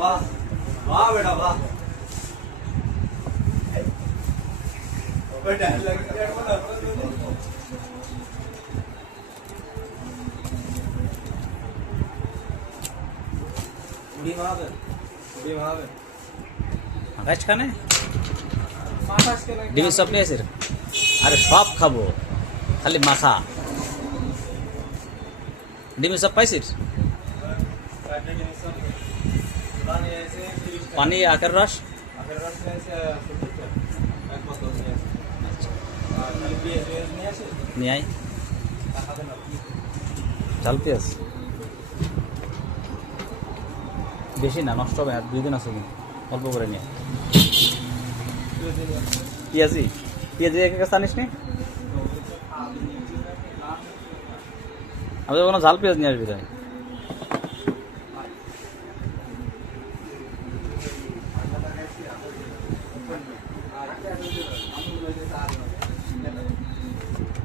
वाह वाह बेटा वाह बेटा उड़ी महावे আকাশ খানে ডিমের সব নিয়ে আসিস আরে সব খাবো খালি মাথা ডিমের সব পাইছিস পানি আখের রস নিয়ে আয় ঝাল পেঁয়াজ বেশি না নষ্ট হবে আর 2 দিন আছে কিন্তু অল্প করে নিয়ে পেঁয়াজি এক একটা জানিস নি আমাদের কোনো ঝাল পেঁয়াজ নিয়ে আসবি তাই